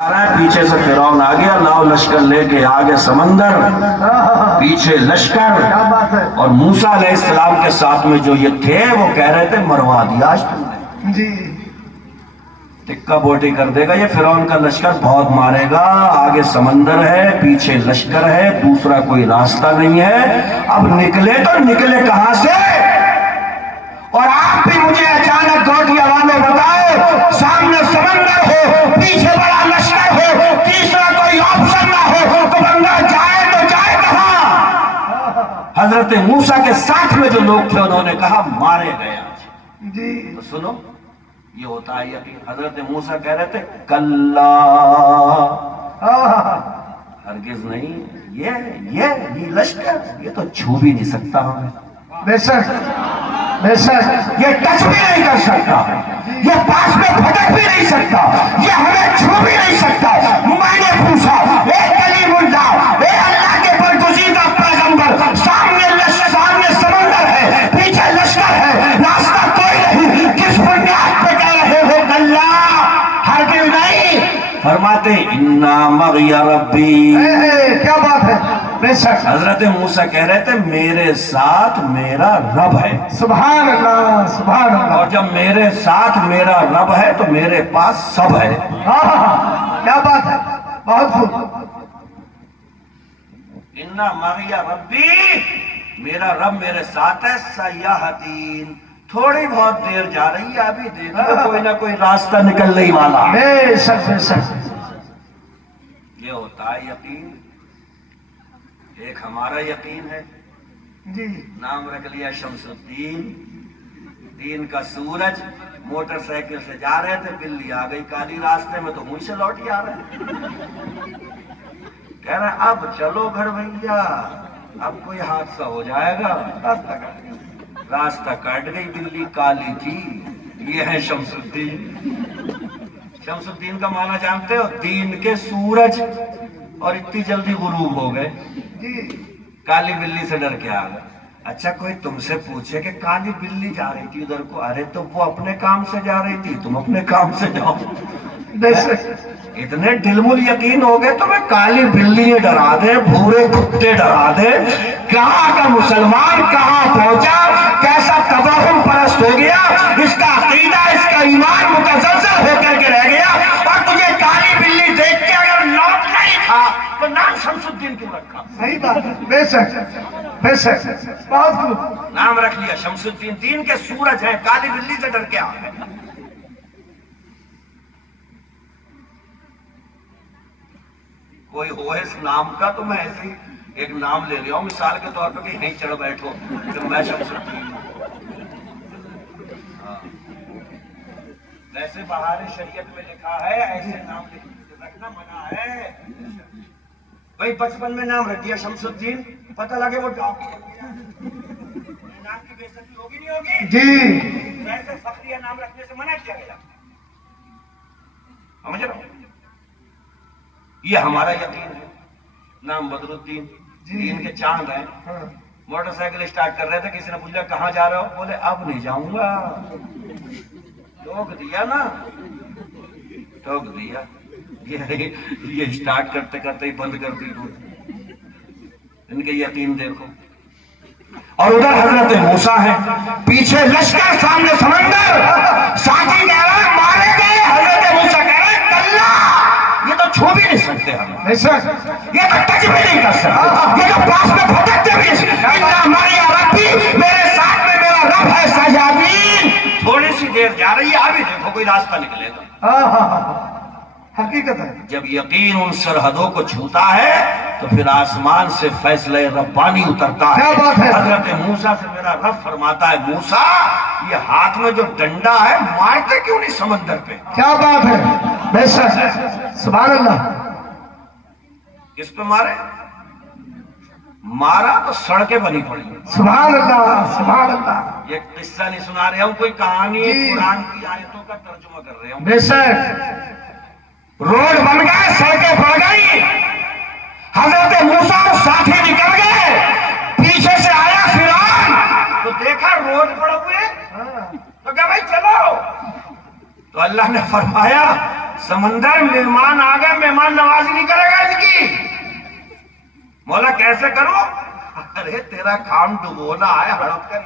پیچھے سے فرعون آ گیا، لاؤ لشکر لے کے، آگے سمندر، پیچھے لشکر، اور موسیٰ علیہ السلام کے ساتھ میں جو یہ تھے وہ کہہ رہے تھے مروا دیا آج تم نے، جی ٹکا بوٹی کر دے گا یہ فرعون کا لشکر، بہت مارے گا، آگے سمندر ہے، پیچھے لشکر ہے، دوسرا کوئی راستہ نہیں ہے، اب نکلے تو نکلے کہاں سے؟ اور آپ بھی مجھے اچانک گوٹیا والے بتاؤ، سامنے سمندر ہو، پیچھے بڑا لشکر ہو، تیسرا کوئی آپشن نہ ہو تو بندہ جائے تو جائے کہاں؟ حضرت موسیٰ کے ساتھ میں جو لوگ تھے انہوں نے کہا مارے گئے آج۔ جی تو سنو، یہ ہوتا ہے یقین۔ حضرت موسیٰ کہہ رہے تھے کلا، ہرگز نہیں، یہ لشکر یہ تو چھو بھی نہیں سکتا ہمیں، بے شک بے شک، یہ ٹچ بھی نہیں کر سکتا، یہ پاس میں پھٹک بھی نہیں سکتا، یہ ہمیں چھو بھی نہیں سکتا۔ میں نے پوچھا اے کلیم اللہ، اے اللہ کے برگزیدہ پیغمبر، سامنے سمندر ہے، پیچھے لشکر ہے، راستہ کوئی نہیں، کس بنیاد پہ کہہ رہے ہو اللہ؟ ہرگز نہیں۔ فرماتے انا مغی ربی، کیا بات ہے، بے شک، حضرت موسیٰ کہہ رہے تھے میرے ساتھ میرا رب ہے، سبحان اللہ سبحان اور اللہ، جب میرے ساتھ میرا رب ہے تو میرے پاس سب ہے۔ کیا بات ہے، بہت خوب، انا مغی ربی، میرا رب میرے ساتھ ہے، سیاحتین، تھوڑی بہت دیر جا رہی ہے، ابھی دیکھو کوئی نہ کوئی راستہ نکلنے ہی والا۔ بے شک بے شک، یہ ہوتا ہے یقین۔ ایک ہمارا یقین ہے، جی نام رکھ لیا شمس الدین، دین کا سورج، موٹر سائیکل سے جا رہے تھے، بلی آ گئی کالی راستے میں تو منہ سے لوٹ کے آ رہے ہیں، کہہ رہے ہیں اب چلو گھر بھیا، اب کوئی حادثہ ہو جائے گا، راستہ کٹ گئی، بلی کالی تھی۔ یہ ہے شمس الدین۔ شمس الدین کا معنی جانتے ہو؟ دین کے سورج، اور اتنی جلدی غروب ہو گئے، جی، کالی بلی سے ڈر کے آ گئے۔ اچھا کوئی تم سے پوچھے کہ کالی بلی جا رہی تھی ادھر کو، ارے تو وہ اپنے کام سے جا رہی تھی، تم اپنے کام سے جاؤ۔ بے شک، اتنے دلمل یقین ہو گئے تمہیں کالی بلی ڈرا دے، بھورے کتے ڈرا دے، کہاں کا مسلمان کہاں پہنچا، کیسا تباہم پرست ہو گیا، اس کا عقیدہ اس کا ایمان متزلزل ہو کر کے رہ گیا، اور تجھے کالی بلی دیکھ کے اگر لوٹنا ہی تھا تو نام شمس الدین کیوں رکھا؟ صحیح بات ہے، بے شک بے شک، بہت خوب، نام رکھ لیا شمس الدین، دین کے سورج ہے، کالی بلی سے ڈر کے آ گئے۔ کوئی ہو اس نام کا تو میں ایسے ہی ایک نام لے لیا ہوں مثال کے طور پہ کہ یہیں چڑھ بیٹھو کہ میں شمس الدین ہوں۔ ویسے بہار شریعت میں لکھا ہے ایسے نام رکھنا منع ہے۔ بھائی بچپن میں نام رکھ دیا شمس الدین، پتہ لگے وہ ڈاکٹر ہو گیا، نام کی بے عزتی ہوگی نہیں ہوگی؟ جی ویسے فخریہ نام رکھنے سے منع کیا گیا، سمجھ رہے ہو؟ یہ ہمارا یقین ہے۔ نام بدر الدین، دین کے چاند ہیں۔ موٹر سائیکل اسٹارٹ کر رہے تھے، کسی نے پوچھا کہاں جا رہے ہو، بولے اب نہیں جاؤں گا، ٹوک دیا نا، ٹوک دیا، یہ اسٹارٹ کرتے کرتے ہی بند کر دی۔ ان کے یقین دیکھو۔ اور ادھر حضرت موسیٰ ہے، پیچھے لشکر، سامنے سمندر، ساتھی کہہ رہا ہے مارے گئے، حضرت موسیٰ کہہ رہے ہیں کلا، یہ تو چھو بھی نہیں سکتے ہم، بے شک، یہ تو ٹچ بھی نہیں کر سکتے، یہ تو پاس میں پھٹکتے بھی نہیں۔ اِنَّا مَعِیَ رَبِّی، میرے ساتھ میں میرا رب ہے، سیاحتین، تھوڑی سی دیر جا رہی ہے، ابھی دیکھو کوئی راستہ نکلے گا۔ حقیقت ہے، جب یقین ان سرحدوں کو چھوتا ہے تو پھر آسمان سے فیصلہ ربانی اترتا ہے۔ کیا بات ہے؟ حضرت موسیٰ سے میرا رب فرماتا ہے موسیٰ یہ ہاتھ میں جو ڈنڈا ہے مارتے کیوں نہیں سمندر پہ؟ کیا بات ہے، بے شک، سبحان اللہ، کس پہ مارے؟ مارا تو سڑکیں بنی پڑی۔ سبحان اللہ سبحان اللہ، یہ قصہ نہیں سنا رہا ہوں، کوئی کہانی جی۔ قرآن کی آیتوں کا ترجمہ کر رہے ہوں۔ بے شک، روڈ بن گئے، سڑکیں پڑ گئی، حضرت موسیٰ اور ساتھی نکل گئے، پیچھے سے آیا فرعون تو دیکھا روڈ پڑے ہوئے تو کہا بھائی چلو، تو اللہ نے فرمایا سمندر مہمان آ گئے، جان نوازی نہیں کرے گا ان کی؟ مولا کیسے کرو؟ ارے تیرا کام ڈبونا ہے، ہڑپ کر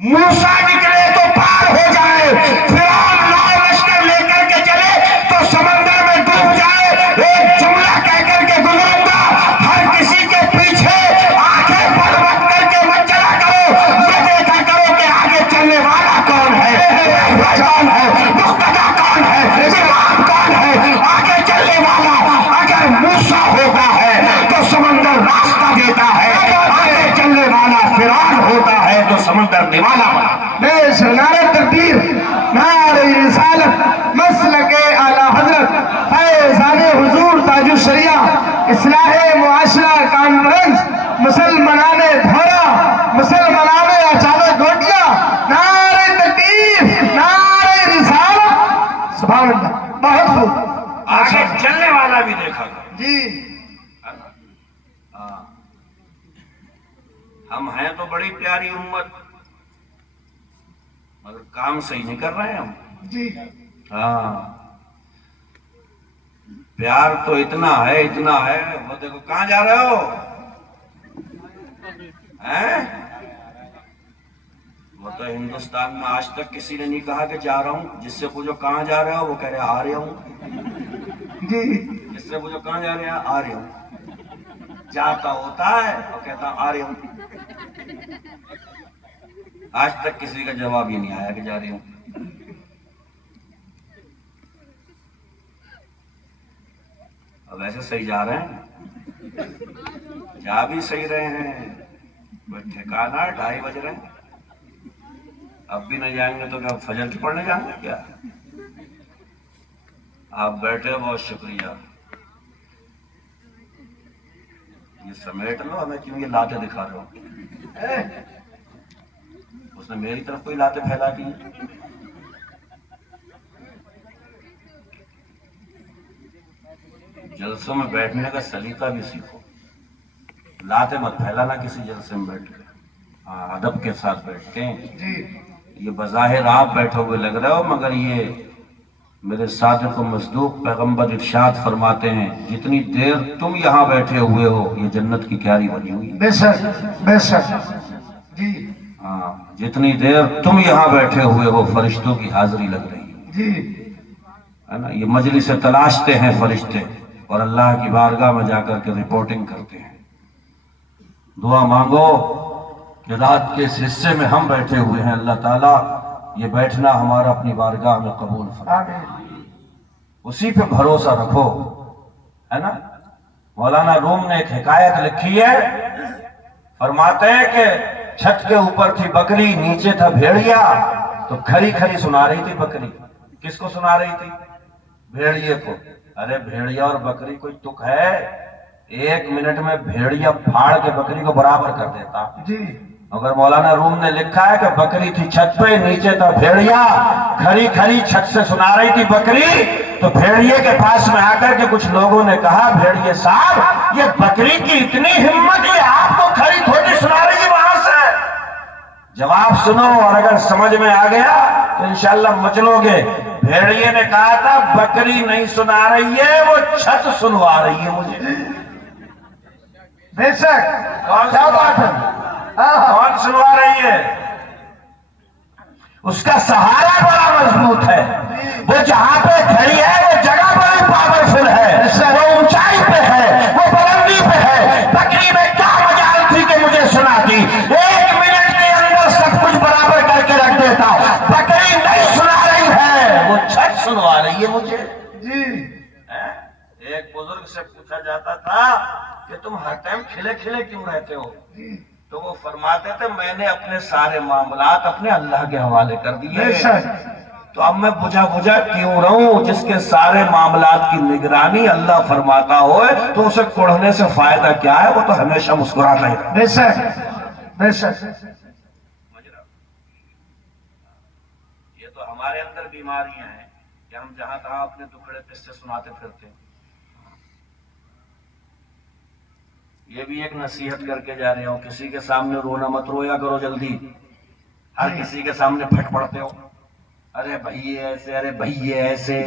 موسیٰ نکلے تو پار ہو جائے، فرعون لاؤ لشکر لے کر کے چلے تو سمندر میں ڈوب جائے، ایک جملہ کہہ کر کے گزروں گا، ہر کسی کے پیچھے آنکھیں بند بند کر کے مت چلا کرو، یہ دیکھا کرو کہ آگے چلنے والا کون ہے، رہبر کون ہے، مقتدی کون ہے، امام کون ہے، آگے چلنے والا۔ اگر موسیٰ ہوتا ہے تو سمندر راستہ دیتا ہے، آگے چلنے والا فرعون ہوتا ہے تو سمندر نوالا بنا۔ نعرہ تکبیر، نعرہ رسالت، مسلک اعلیٰ حضرت فیضان حضور تاج الشریعہ اصلاح معاشرہ کانفرنس مسلمانان دھورا، مسلمانان اچانک گھوٹیا، نعرہ تکبیر، نعرہ رسالت، سبحان اللہ، بہت خوب، آگے چلنے والا بھی دیکھا گا جی۔ ہاں، ہم ہیں تو بڑی پیاری امت، مگر کام صحیح نہیں کر رہے ہیں ہم۔ جی ہاں، پیار تو اتنا ہے اتنا ہے، وہ دیکھو کہاں جا رہے ہو ہیں؟ وہ تو ہندوستان میں آج تک کسی نے نہیں کہا کہ جا رہا ہوں، جس سے پوچھو کہاں جا رہے ہو وہ کہہ رہے آ رہا ہوں، جی جس سے پوچھو کہاں جا رہے ہیں آ رہا ہوں، جاتا ہوتا ہے اور کہتا آ رہا ہوں۔ آج تک کسی کا جواب ہی نہیں آیا کہ جا رہی ہوں۔ اب ایسے صحیح جا رہے ہیں، جا بھی صحیح رہے ہیں، کوئی ٹھکانا 2:30 بج رہے ہیں، اب بھی نہیں جائیں گے تو کیا فجر کی پڑھنے جائیں گے کیا؟ آپ بیٹھے بہت شکریہ، یہ سمیٹ لو، ہمیں کیوں یہ لاتیں دکھا رہے ہو؟ اس نے میری طرف کوئی لاتیں پھیلا دی؟ جلسوں میں بیٹھنے کا سلیقہ بھی سیکھو، لاتیں مت پھیلانا کسی جلسے میں بیٹھ کے، ہاں ادب کے ساتھ بیٹھتے ہیں۔ جی یہ بظاہر آپ بیٹھے ہوئے لگ رہے ہو، مگر یہ میرے صادق و مصدوق پیغمبر ارشاد فرماتے ہیں جتنی دیر تم یہاں بیٹھے ہوئے ہو یہ جنت کی کیاری بنی ہوئی ہے۔ بے شک بے شک، جی ہاں، جتنی دیر تم یہاں بیٹھے ہوئے ہو فرشتوں کی حاضری لگ رہی ہے، جی ہے نا؟ یہ مجلس تلاشتے ہیں فرشتے اور اللہ کی بارگاہ میں جا کر کے رپورٹنگ کرتے ہیں۔ دعا مانگو کہ رات کے اس حصے میں ہم بیٹھے ہوئے ہیں، اللہ تعالیٰ یہ بیٹھنا ہمارا اپنی بارگاہ میں قبول فرما، آمین۔ اسی پہ بھروسہ رکھو، ہے نا؟ مولانا روم نے ایک حکایت لکھی ہے، فرماتے ہیں کہ چھت کے اوپر تھی بکری، نیچے تھا بھیڑیا، تو کھری کھری سنا رہی تھی بکری۔ کس کو سنا رہی تھی؟ بھیڑیے کو۔ ارے بھیڑیا اور بکری کوئی تک ہے؟ 1 منٹ میں بھیڑیا پھاڑ کے بکری کو برابر کر دیتا۔ جی اگر مولانا روم نے لکھا ہے کہ بکری تھی چھت پہ، نیچے تھا بھیڑیا، کھری کھری چھت سے سنا رہی تھی بکری، تو بھیڑیے کے پاس میں آ کر کے کچھ لوگوں نے کہا بھیڑیے صاحب یہ بکری کی اتنی ہمت، یہ آپ کو کھری تھوڑی سنا رہی ہے وہاں سے؟ جواب سنو اور اگر سمجھ میں آ گیا تو انشاءاللہ مچلو گے۔ بھیڑیے نے کہا تھا بکری نہیں سنا رہی ہے، وہ چھت سنوا رہی ہے مجھے۔ بے شک، کیا بات ہے، کون سنوا رہی ہے؟ اس کا سہارا بڑا مضبوط ہے، وہ جہاں پہ کھڑی ہے وہ جگہ بڑی پاورفل ہے، وہ اونچائی پہ ہے، وہ بلندی پہ ہے۔ بکری میں کیا مجال تھی کہ مجھے سناتی؟ 1 منٹ کے اندر سب کچھ برابر کر کے رکھ دیتا۔ بکری نہیں سنا رہی ہے، وہ چھت سنوا رہی ہے مجھے۔ جی ایک بزرگ سے پوچھا جاتا تھا کہ تم ہر ٹائم کھلے کھلے کیوں رہتے ہو؟ تو وہ فرماتے تھے میں نے اپنے سارے معاملات اپنے اللہ کے حوالے کر دیے، بے شک، تو اب میں بجھا بجھا کیوں رہوں؟ جس کے سارے معاملات کی نگرانی اللہ فرماتا ہوئے تو اسے کوڑھنے سے فائدہ کیا ہے؟ وہ تو ہمیشہ مسکراتا ہی رہے۔ بے شک بے شک، یہ تو ہمارے اندر بیماریاں ہیں کہ ہم جہاں تہاں اپنے دکھڑے قصے سناتے پھرتے ہیں۔ یہ بھی ایک نصیحت کر کے جا رہے ہوں، کسی کے سامنے رونا مت رویا کرو جلدی، ہر کسی کے سامنے پھٹ پڑتے ہو، ارے بھائی ایسے، ارے بھائی ایسے،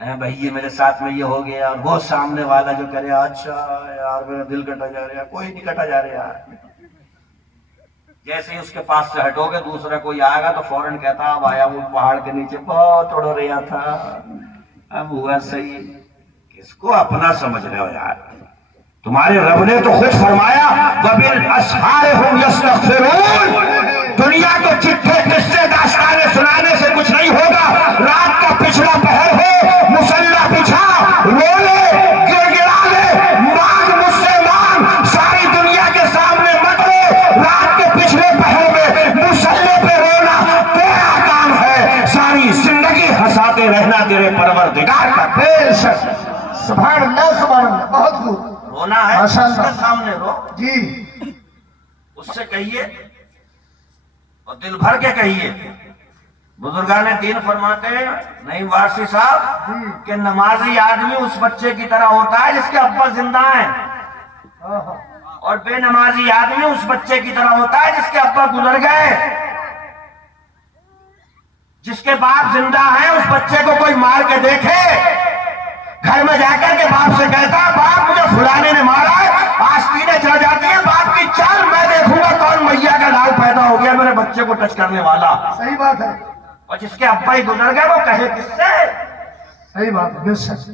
بھائی یہ میرے ساتھ میں یہ ہو گیا، اور وہ سامنے والا جو کرے اچھا یار میرا دل کٹا جا رہا ہے، کوئی نہیں کٹا جا رہا یار۔ جیسے ہی اس کے پاس سے ہٹو گے دوسرا کوئی آئے گا تو فوراً کہتا اب آیا وہ پہاڑ کے نیچے بہت اڑ رہا تھا، اب ہوا صحیح۔ کس کو اپنا سمجھ رہے ہو یار؟ تمہارے رب نے تو خود فرمایا وَبِالْأَسْحَارِ هُمْ يَسْتَغْفِرُونَ۔ دنیا کو چٹھے قصے داستانیں سنانے سے کچھ نہیں ہوگا۔ رات کا پچھلا پہر ہو، مصلح بچھا، رو لے، گر گرا لے، مانگ مجھ سے مانگ، ساری دنیا کے سامنے مت رو۔ رات کے پچھلے پہر میں مصلح پہ رونا تیرا کام ہے، ساری زندگی ہنساتے رہنا تیرے پروردگار کا۔ بے شک، سبحان اللہ سبحان اللہ، بہت خوب، رونا ہے ماشاء اس کے اللہ۔ سامنے رو، جی اس سے کہیے اور دل بھر کے کہیے۔ بزرگان دین فرماتے ہیں نہیں وارسی صاحب کہ نمازی آدمی اس بچے کی طرح ہوتا ہے جس کے ابا زندہ ہیں، اور بے نمازی آدمی اس بچے کی طرح ہوتا ہے جس کے ابا گزر گئے۔ جس کے باپ زندہ ہیں اس بچے کو کوئی مار کے دیکھے، گھر میں جا کر کے باپ سے کہتا باپ مجھے فلانے نے مارا ہے، آستینیں چڑھ جاتی ہیں باپ کی، چل میں دیکھوں گا کون میا کا ڈال پیدا ہو گیا میرے بچے کو ٹچ کرنے والا۔ صحیح بات ہے، اور جس کے ابا ہی گزر گئے وہ کہے کس سے؟ صحیح بات ہے، بے شک،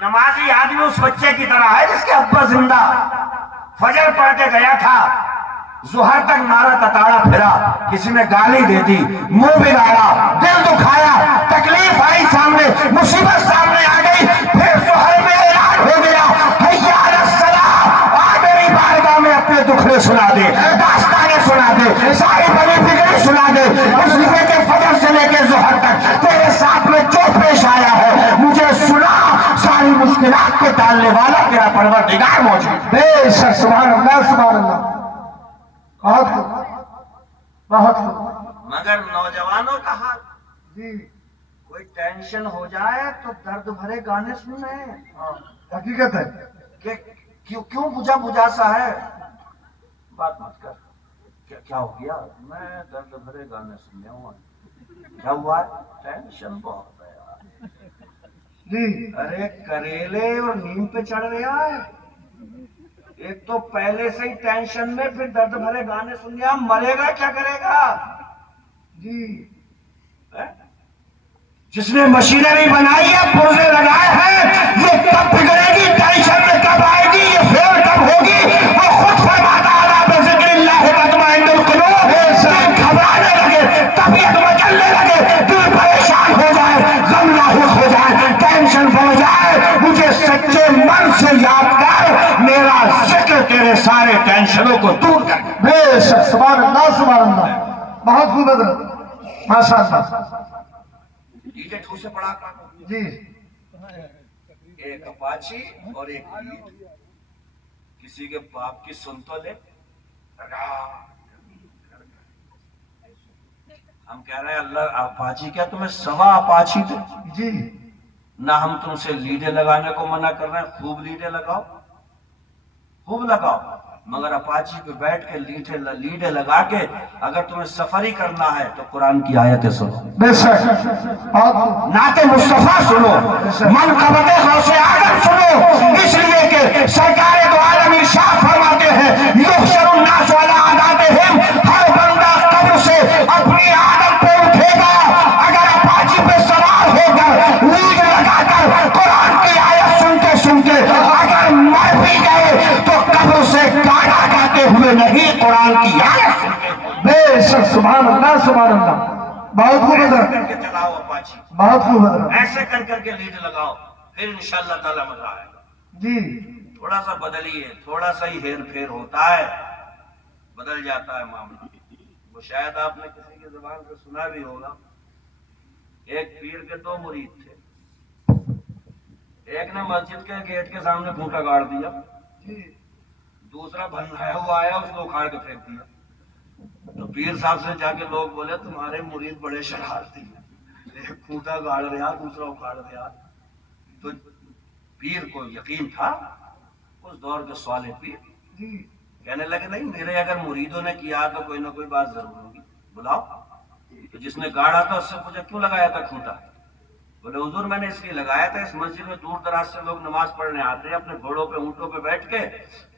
نمازی آدمی اس بچے کی طرح ہے جس کے ابا زندہ، فجر پڑھ کے گیا تھا، ظہر تک مارا تتاڑا پھرا، کسی نے گالی دے دی، منہ بگاڑا، دل دکھایا، تکلیف آئی سامنے، مصیبت سامنے آ گئی، پھر ظہر میں اعلان ہو گیا حیا علی الصلاۃ، آ میری بارگاہ میں اپنے دکھڑے سنا دے، داستانیں سنا دے، ساری بڑی فکریں سنا دے، اس لیے کہ فجر سے لے کے ظہر تک تیرے ساتھ میں جو پیش آیا ہے مجھے سنا، ساری مشکلات کو ٹالنے والا تیرا پروردگار موجود۔ بے شک، سبحان اللہ سبحان اللہ، بہت خوب، بہت خوب، مگر نوجوانوں کا حال، جی کوئی ٹینشن ہو جائے تو درد بھرے گانے سننے حقیقت ہے، کہ کیوں بجھا بجھا سا ہے، بات مت کر، کیا ہو گیا؟ میں درد بھرے گانے سننے ہوں، کیا ہوا؟ ٹینشن بہت ہے یار۔ جی ارے کریلے اور نیم پہ چڑھ رہا ہے، ایک تو پہلے سے ہی ٹینشن میں، پھر درد بھرے گانے سننے، مرے گا کیا کرے گا؟ جی، جس نے مشینری بنائی ہے، پرزے لگائے ہیں، یہ کب بگڑے گی، ٹینشن میں کب آئے گی، یہ فیل کب ہوگی، وہ خود فرماتا ہے بذکر اللہ تطمئن القلوب، دل گھبرانے لگے، طبیعت مچلنے لگے، دل پریشان ہو جائے، غم لاحق ہو جائے، ٹینشن بڑھ جائے، مجھے سچے من سے یاد کر، میرا ذکر تیرے سارے ٹینشنوں کو دور کر۔ بے شک، سبحان اللہ سبحان اللہ، بہت خوب حضرت، ماشاء اللہ، ڈیجے ٹھو سے پڑھا کر جی ایک اپاچی اور ایک لیڈ، کسی کے باپ کی سن تو لے، ہم کہہ رہے ہیں اللہ اپاچی کیا تمہیں سوا اپاچی دے، جی نہ ہم تم سے لیڈے لگانے کو منع کر رہے ہیں، خوب لیڈے لگاؤ، خوب لگاؤ، مگر اپاچی پہ بیٹھ کے لیڈے لگا کے اگر تمہیں سفر ہی کرنا ہے تو قرآن کی آیتیں سنو، بے شک، بہت خوب، نعت مصطفیٰ سنو، منقبت غوث اعظم سنو، اس لیے کہ سرکار دو عالم ارشاد فرماتے ہیں یحشر الناس علی عاداتہم، ہر بندہ قبر سے اپنی عادت پہ اٹھے گا، اگر اپاچی پہ سوار ہو کر لیڈ لگا کر قرآن کی آیت سنتے سنتے اگر مر بھی گئے تو قبر سے گانا گاتے ہوئے نہیں، قرآن کی آیت سنتے ہوئے۔ بے شک، سبحان اللہ سبحان اللہ، بہت خوب ایسے حضرت، کر کے چلاؤ اپاچی، بہت خوب حضرت، ایسے کر کے لیڈ لگاؤ، پھر انشاءاللہ تعالی مزہ آئے گا۔ جی تھوڑا سا بدلیے، تھوڑا سا ہی ہیر پھیر ہوتا ہے، بدل جاتا ہے معاملہ۔ وہ شاید آپ نے کسی کی زبان سے سنا بھی ہوگا، ایک پیر کے دو مرید تھے، ایک نے مسجد کے گیٹ کے سامنے گھونٹا گاڑ دیا، دوسرا بنایا ہوا آیا اس کو اکھاڑ کے پھینک دیا۔ تو پیر صاحب سے جا کے لوگ بولے تمہارے مرید بڑے شرارتی ہیں، ایک گھونٹا گاڑ رہا دوسرا اکھاڑ رہا۔ تو پیر کو یقین تھا، اس دور کے صالح پیر، کہنے لگے نہیں میرے اگر مریدوں نے کیا تو کوئی نہ کوئی بات ضرور ہوگی، بلاؤ۔ تو جس نے گاڑا تھا اس سے پوچھا کیوں لگایا تھا کھوٹا؟ بولے حضور میں نے اس لیے لگایا تھا، اس مسجد میں دور دراز سے لوگ نماز پڑھنے آتے ہیں اپنے گھوڑوں پہ اونٹوں پہ بیٹھ کے،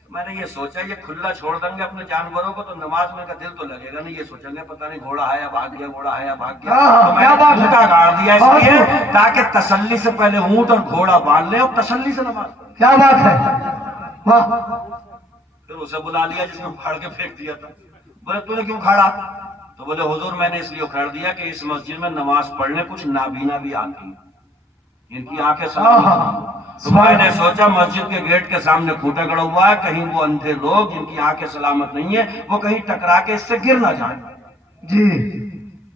میں نے یہ سوچا یہ کھلا چھوڑ دیں گے اپنے جانوروں کو تو نماز میں کا دل تو لگے گا نہیں، یہ سوچیں گے پتہ نہیں گھوڑا ہے یا بھاگ گیا، گھوڑا ہے یا بھاگ گیا، تو میں نے اونٹا گاڑ دیا اس لیے تاکہ تسلی سے پہلے اونٹ اور گھوڑا باندھ لیں اور تسلی سے نماز پڑھیں۔ کیا بات ہے، واہ، پھر اسے بلا لیا جس نے اکھاڑ کے پھینک دیا تھا، بولے تو نے کیوں کھاڑا؟ تو بولے حضور میں نے اس لیے اکھاڑ دیا کہ اس مسجد میں نماز پڑھنے کچھ نابینا بھی آتی ہیں، ان کی آنکھیں سلامت ہیں۔ تو میں نے سوچا مسجد کے گیٹ کے سامنے کھوٹا گڑا ہوا ہے، کہیں وہ اندھے لوگ جن کی آنکھیں سلامت نہیں ہیں وہ کہیں ٹکرا کے اس سے گر نہ جائیں۔ جی،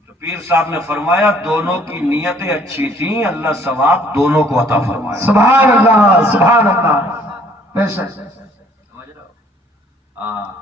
تو پیر صاحب نے فرمایا دونوں کی نیتیں اچھی تھیں، اللہ ثواب دونوں کو عطا فرمایا۔ سبحان اللہ، سبحان اللہ، بے شک۔ سمجھ رہے ہو؟ ہاں